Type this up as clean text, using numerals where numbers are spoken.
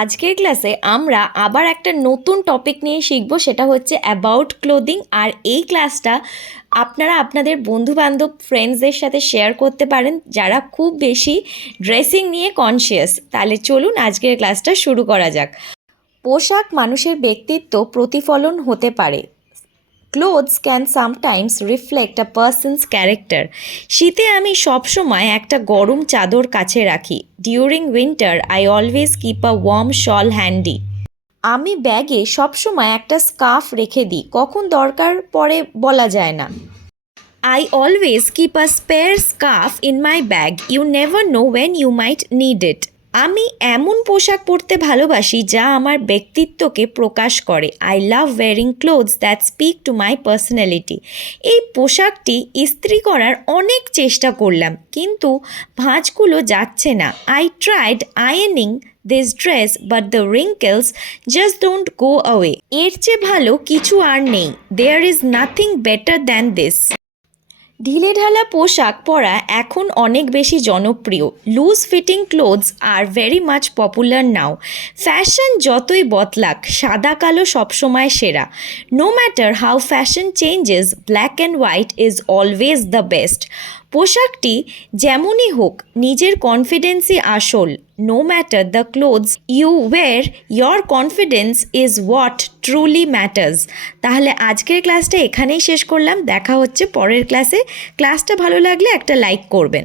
আজকের ক্লাসে আমরা আবার একটা নতুন টপিক নিয়ে শিখব, সেটা হচ্ছে অ্যাবাউট ক্লোদিং। আর এই ক্লাসটা আপনারা আপনাদের বন্ধুবান্ধব ফ্রেন্ডসদের সাথে শেয়ার করতে পারেন যারা খুব বেশি ড্রেসিং নিয়ে কনসিয়াস। তাহলে চলুন আজকের ক্লাসটা শুরু করা যাক। পোশাক মানুষের ব্যক্তিত্ব প্রতিফলন হতে পারে। Clothes can sometimes reflect a person's character. শীতে আমি সবসময় একটা গরম চাদর কাছে রাখি। During winter I always keep a warm shawl handy. আমি ব্যাগে সবসময় একটা স্কার্ফ রেখে দিই, কখন দরকার পড়ে বলা যায় না। I always keep a spare scarf in my bag. You never know when you might need it. আমি এমন পোশাক পরতে ভালোবাসি যা আমার ব্যক্তিত্বকে প্রকাশ করে। I love wearing clothes that speak to my personality. এই পোশাকটি ইস্ত্রি করার অনেক চেষ্টা করলাম, কিন্তু ভাঁজগুলো যাচ্ছে না। আই ট্রাইড আয়নিং this dress but the wrinkles just don't go away. এর চেয়ে ভালো কিছু আর নেই। There is nothing better than this. ঢিলেঢালা পোশাক পরা এখন অনেক বেশি জনপ্রিয়। Loose fitting clothes are very much popular now. Fashion যতই বদলাক, সাদা কালো সবসময় সেরা। No matter how fashion changes, black and white is always the best. পোশাকটি যেমনই হোক, নিজের কনফিডেন্সই আসল। No matter the clothes you wear, your confidence is what truly matters. তাহলে আজকের ক্লাসটা এখানেই শেষ করলাম। দেখা হচ্ছে পরের ক্লাসে। ক্লাসটা ভালো লাগলে একটা লাইক করবেন।